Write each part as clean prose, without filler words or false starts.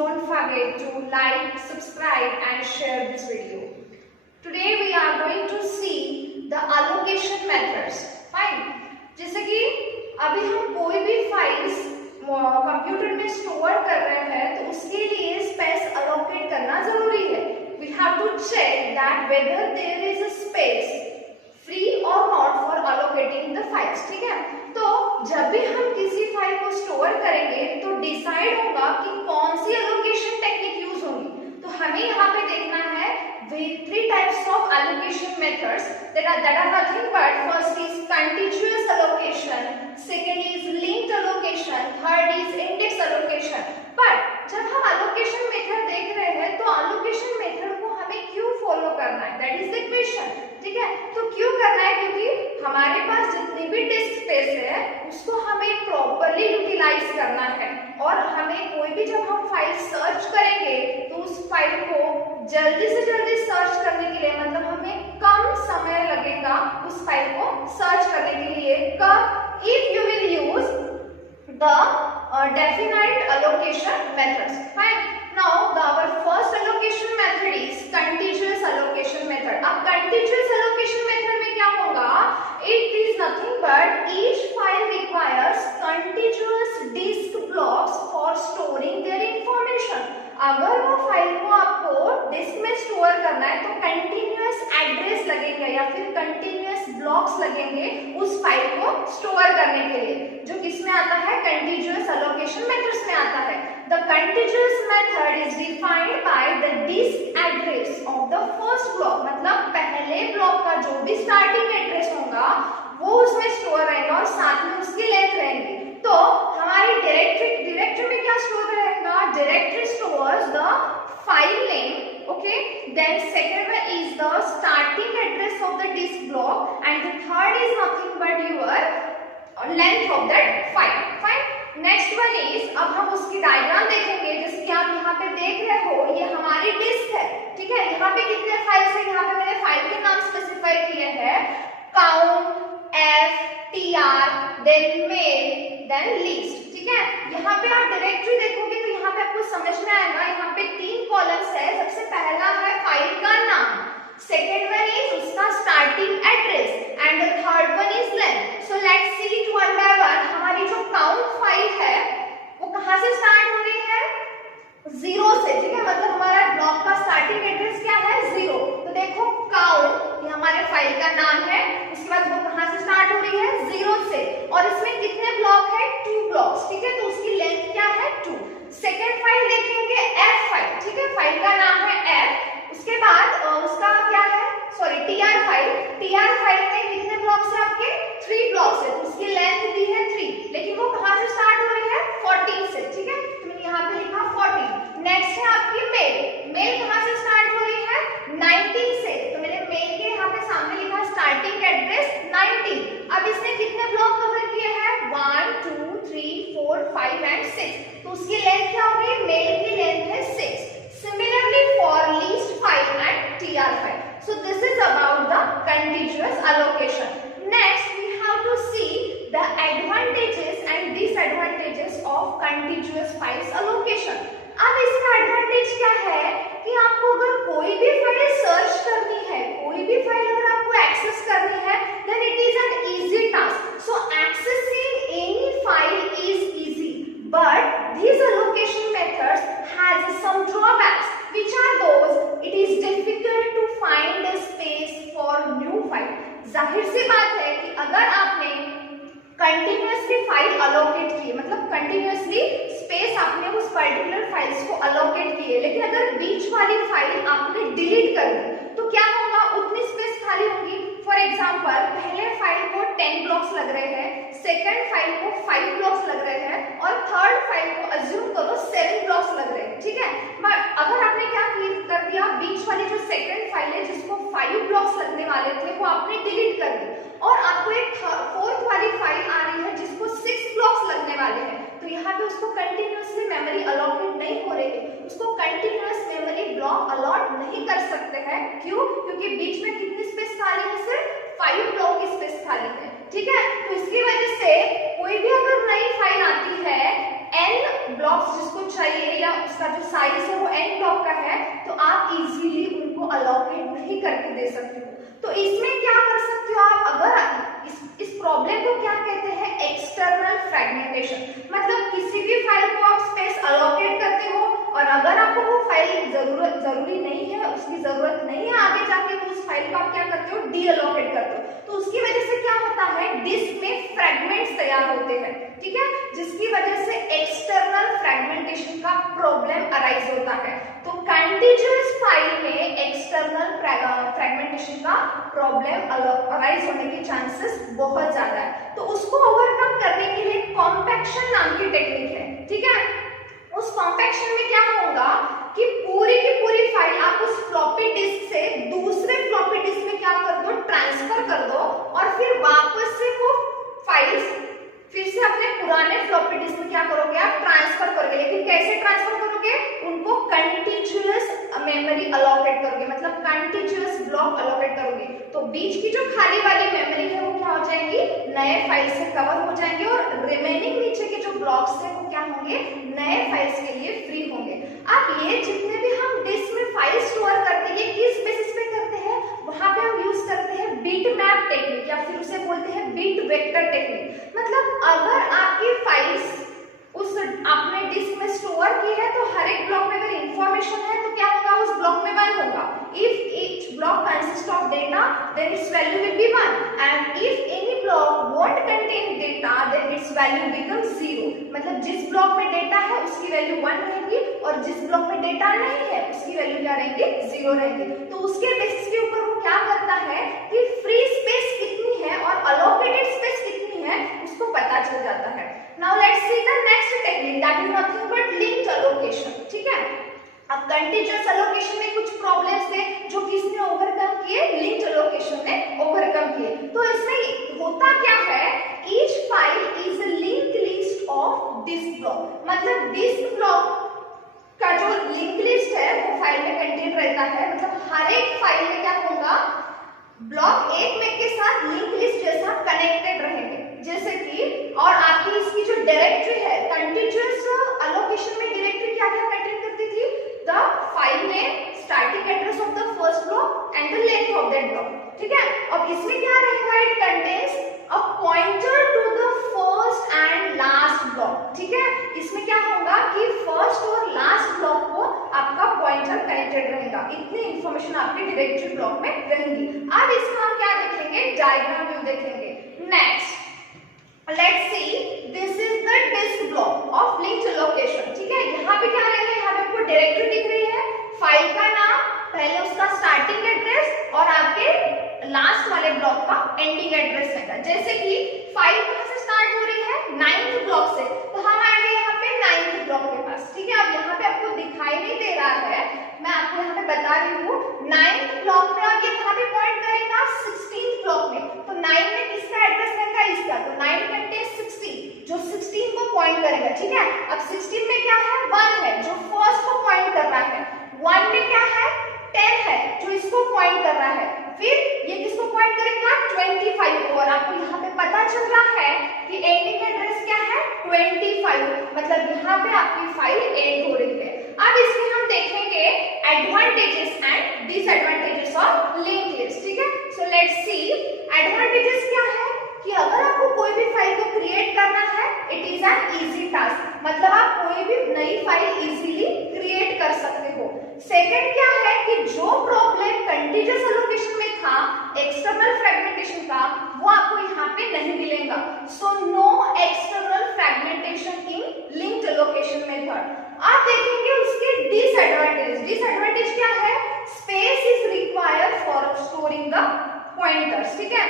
don't forget to like, subscribe and share this video. Today we are going to see the allocation methods. Fine. जैसे कि अभी हम कोई भी files computer में स्टोर कर रहे हैं तो उसके लिए स्पेस अलोकेट करना जरूरी है. We have to check that whether there is a space free or not for allocating the files. ठीक है. तो जब भी हम किसी फाइल को स्टोर करेंगे तो डिसाइड होगा कि कौन सी एलोकेशन टेक्निक यूज होगी. तो हमें यहाँ पे देखना है three types of allocation methods that are nothing but first is contiguous allocation, second is linked allocation, third is index allocation. But जब हम allocation method देख रहे हैं तो allocation method को हमें क्यों फॉलो करना है, that is the question. ठीक है. तो क्यों करना है, क्योंकि हमारे पास जितनी भी डिस्क स्पेस है उसको हमें प्रॉपर्ली यूटिलाइज करना है और हमें कोई भी जब हम फाइल सर्च करेंगे तो उस फाइल को जल्दी से जल्दी सर्च करने के लिए, मतलब हमें कम समय लगेगा उस फाइल को सर्च करने के लिए. कब? If you will use the definite allocation methods. Fine. Now our first allocation method is contiguous allocation method. अब contiguous allocation method में क्या होगा? It is nothing but each file requires contiguous disk blocks for storing their information. अगर वो file को आपको disc में store करना है तो कंटिन्यूअस एड्रेस लगेगा या फिर कंटिन्यूअस ब्लॉक्स लगेंगे उस फाइल को स्टोर करने के लिए, जो किसमें आता है? कंटिन्यूअस एलोकेशन मेथड्स में आता है. The continuous method is defined by the disk address of the first block. मतलब पहले ब्लॉक का जो भी स्टार्टिंग एड्रेस होगा वो उसमें स्टोर रहेगा और साथ में उसकी लेंथ रहेगी. तो हमारी डायरेक्टरी में क्या स्टोर रहेगा? Directory stores the file name, okay. Then second one is the starting address of the disk block and the third is nothing but your length of that file. Fine. Next one is, अब हम उसकी diagram देखेंगे. जैसे कि आप यहाँ पे देख रहे हो ये हमारी डिस्क है. ठीक है. यहाँ पे कितने फाइल्स है? यहाँ पे मैंने फाइल के नाम स्पेसिफाई किए हैं. Count, F, TR, then mail, then list. ठीक है. यहाँ पे आप डायरेक्टरी देखोगे तो यहाँ पे आपको समझ में आएगा. यहाँ पे 3 कॉलम्स है. सबसे पहला है फाइल का नाम, सेकेंड वन इज उसका starting address and the third one is length. So let's see it one by one. हमारी जो काउंट फाइल है वो कहाँ से स्टार्ट हो रही है? 0 से. ठीक है. मतलब हमारा ब्लॉक का स्टार्टिंग एड्रेस क्या है? 0. तो देखो काउंट ये हमारे फाइल का नाम है. उसके बाद वो कहाँ से स्टार्ट हो रही है? 0 से. और इसमें कितने ब्लॉक है? 2 ब्लॉक्स. ठीक है. तो उसकी लेंथ क्या है? 2. सेकेंड फाइल देखेंगे एफ फाइल. ठीक है. फाइल का नाम है एफ. उसके बाद उसका क्या है? Sorry, TR file. TR file में कितने ब्लॉक्स है आपके? 3 ब्लॉक्स है. तो उसकी लेंथ दी है 3. लेकिन वो कहाँ से स्टार्ट हो रही है? 14 से. ठीक है. तो मैंने यहाँ पे लिखा 14. नेक्स्ट है आपकी मेल. मेल कहाँ से स्टार्ट हो रही है? 19 से. तो मैंने मेल के यहाँ पे सामने लिखा स्टार्टिंग एड्रेस 19. अब इसने कितने ब्लॉक कवर किए हैं? 1 2 3 4 5 एंड 6. तो उसकी लेंथ क्या होगी? मेल की लेंथ है 6. Similarly for list file and tr file. So this is about the contiguous allocation. Next we have to see the advantages and disadvantages of contiguous files allocation. अब इसका advantage क्या है कि आपको अगर कोई भी फाइल सर्च करनी है, कोई भी फाइल अगर आपको एक्सेस करनी है, then it is an easy task. So accessing any file is easy. But these allocation methods has some drawbacks. Which are those? It is difficult to find a space for new file. जाहिर सी बात है कि अगर आपने continuously file allocate की, मतलब continuously space आपने उस पर्टिकुलर फाइल्स को अलोकेट की है, लेकिन अगर बीच वाली फाइल आपने डिलीट कर दी तो क्या होगा? उतनी स्पेस खाली होगी. फॉर एग्जांपल, पहले फाइल को 10 ब्लॉक्स लग रहे हैं, सेकंड फाइल को 5 ब्लॉक्स लग रहे हैं और थर्ड फाइल को अज्यूम करो 7 ब्लॉक्स लग रहे हैं. ठीक है. अगर आपने क्या कर दिया, बीच वाली जो सेकंड फाइल है जिसको 5 ब्लॉक्स लगने वाले थे वो आपने डिलीट कर दी और आपको एक फोर्थ वाली फाइल आ रही है जिसको 6 ब्लॉक्स लगने वाले हैं. तो यहाँ पे उसको कंटिन्यूअसली मेमोरी अलॉटेड नहीं हो रही है, उसको कंटिन्यूअस मेमोरी ब्लॉक अलॉट नहीं कर सकते हैं. क्यों? क्योंकि बीच में कितनी स्पेस खाली है? सिर्फ 5 ब्लॉक की स्पेस खाली है. ठीक है. तो इसकी वजह से कोई भी अगर नई फाइल आती है, n ब्लॉक्स जिसको चाहिए या उसका जो साइज है वो n ब्लॉक का है, तो आप इजीली उनको अलोकेट नहीं करके दे सकते हो। तो इसमें क्या कर सकते हो आप, अगर इस प्रॉब्लम को क्या कहते हैं, एक्सटर्नल फ्रेगमेंटेशन। मतलब किसी भी फाइल को आप स्पेस अलोकेट करते हो और अगर आपको वो फाइल जरूरी नहीं है, उसकी जरूरत नहीं है आगे जाके, तो उस फाइल को आप क्या करते हो, डी अलोकेट करते हो। तो उसकी वजह से क्या होता है, डिस्क में फ्रेगमेंट्स तैयार होते हैं, ठीक है, जिसकी वजह से एक्सटर्नल फ्रेगमेंटेशन का प्रॉब्लम अराइज होता है। तो कंटीन्यूअस फाइल में एक्सटर्नल फ्रेगमेंटेशन का प्रॉब्लम अराइज होने के चांसेस बहुत ज्यादा है। तो उसको ओवरकम करने के लिए कॉम्पैक्शन नाम की टेक्निक है, ठीक है। उस कॉम्पैक्शन में क्या होगा कि पूरी की पूरी फाइल आप उस फ्लॉपी डिस्क से दूसरे फ्लॉपी डिस्क में क्या कर दो, ट्रांसफर कर दो और फिर वापस से वो फाइल्स फिर से अपने पुराने फ्लॉपी डिस्क में क्या करोगे, आप ट्रांसफर करोगे। लेकिन कैसे ट्रांसफर करोगे, उनको कंटीन्यूअस मेमोरी अलोकेट करोगे, मतलब कंटीन्यूअस ब्लॉक अलोकेट करोगे। तो बीच की जो खाली वाली मेमोरी है वो क्या हो जाएगी, नए फाइल से कवर हो जाएंगे और रिमेनिंग नीचे के जो ब्लॉक्स है वो क्या होंगे, नए फाइल्स के लिए फ्री होंगे। अब ये जितने भी हम डिस्क में फाइल स्टोर करते हैं, किस बेसिस पे करते हैं, वहां पे हम यूज करते हैं बिट मैप टेक्निक या फिर उसे बोलते हैं बिट वेक्टर टेक्निक। मतलब अगर आपकी फाइल्स उस आपने डिस्क में स्टोर की है तो हर एक ब्लॉक में अगर इंफॉर्मेशन है तो क्या होगा, उस ब्लॉक में 1 होगा। If each block consists of data then its value will be 1 and if any block won't contain data then its value becomes 0। मतलब जिस ब्लॉक में डेटा है उसकी वैल्यू 1 रहेगी और जिस ब्लॉक में डेटा नहीं है उसकी वैल्यू क्या रहेगी, 0 रहेगी। तो उसके बेसिस के ऊपर वो क्या करता है कि फ्री स्पेस कितनी है और अलोकेटेड स्पेस कितनी है उसको पता चल जाता है। Now let's see the next technique that is nothing but linked allocation, ठीक है। अब कंटीन्यूअस एलोकेशन में कुछ प्रॉब्लम्स थे जो किसने ओवरकम किए, लिंक्ड एलोकेशन ने ओवरकम किए। तो इसमें होता क्या है, each file is a linked list of disk block. मतलब डिस्क ब्लॉक का जो लिंक लिस्ट है वो फाइल में कंटेन रहता है। मतलब हर एक फाइल में क्या होगा, ब्लॉक एक में के साथ लिंक लिस्ट जैसा कनेक्टेड रहेंगे। जैसे कि और आपकी इसकी जो डायरेक्टरी है, कंटीन्यूअस एलोकेशन में डायरेक्टरी क्या क्या कंटेन करती थी, the file name, starting address of the first block and the length of that block, ठीक है। अब इसमें क्या रहेगा, it contains a pointer to the first and last block, ठीक है। इसमें क्या होगा कि फर्स्ट और लास्ट ब्लॉक को आपका पॉइंटर कनेक्टेड रहेगा, इतनी इंफॉर्मेशन आपके डायरेक्टरी ब्लॉक में रहेंगी। अब इसका हम क्या देखेंगे, डायग्राम व्यू देखेंगे। Next let's see, this is the disk block of linked allocation, ठीक है। यहाँ पे क्या रहेगा, यहाँ पे आपको डायरेक्टरी दिख रही है, फाइल का नाम, पहले उसका स्टार्टिंग एड्रेस और आपके लास्ट वाले ब्लॉक का एंडिंग एड्रेस रहेगा। जैसे कि फाइल कहाँ से स्टार्ट हो रही है, 9th ब्लॉक से, तो हम आएंगे यहाँ पे 9th ब्लॉक के पास, ठीक है। अब यहाँ पे आपको दिखाई नहीं दे रहा है, मैं आपको यहाँ पे बता रही हूँ, 9th ब्लॉक में अब ये कहाँ पे पॉइंट करेगा, 16th ब्लॉक में। तो 9 में किसका एड्रेस रहेगा, इसका, तो 9 कंटेन्स 16, जो 16 को पॉइंट करेगा, ठीक है। अब 16 में क्या है, 1 है जो फर्स्ट को पॉइंट कर रहा है, 1 में क्या है, 10 है जो इसको पॉइंट कर रहा है, फिर ये किसको पॉइंट करेगा, 25 को। और आपको यहाँ पे पता चल रहा है कि एंडिंग एड्रेस क्या है, 25, मतलब यहाँ पे आपकी फाइल एंड हो रही है। अब इसमें हम देखेंगे advantages and disadvantages of linked list, ठीक है। सो लेट्स सी, एडवांटेजेस क्या है कि अगर आपको कोई भी फाइल को क्रिएट करना है, it is an easy task, मतलब आप कोई भी नई फाइल इजीली क्रिएट कर सकते हो। सेकंड क्या है कि जो प्रॉब्लम कंटीन्यूअस एलोकेशन में था, एक्सटर्नल फ्रेगमेंटेशन का, वो आपको यहाँ पे नहीं मिलेगा। सो नो एक्सटर्नल फ्रेगमेंटेशन इन लिंक्ड एलोकेशन मेथड। आप देखेंगे उसके डिसएडवांटेज। डिसएडवांटेज क्या है, space is required for storing the pointers, ठीक है।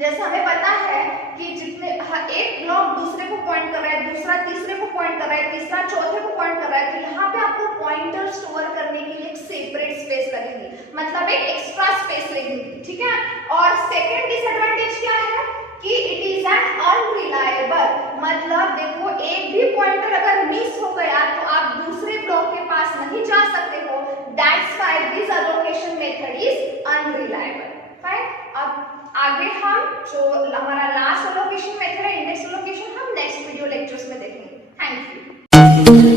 जैसे हमें पता है कि जितने एक ब्लॉक दूसरे को पॉइंट कर रहा है, दूसरा तीसरे को पॉइंट कर रहा है, तीसरा चौथे को पॉइंट कर रहा है, तो यहाँ पे आपको पॉइंटर स्टोर करने के लिए एक सेपरेट स्पेस लगेगी, मतलब एक एक्स्ट्रा स्पेस लगेगी, ठीक है। और सेकंड डिसएडवांटेज क्या है कि इट इज एन अनरिलायबल, मतलब देखो एक भी पॉइंटर अगर मिस हो गया तो आप दूसरे ब्लॉक के पास नहीं जा सकते हो। That's why this allocation method is unreliable. Fine, अब आगे हम जो हमारा लास्ट एलोकेशन मेथड है, इंडेक्स एलोकेशन, हम नेक्स्ट वीडियो लेक्चर्स में देखेंगे। Thank you.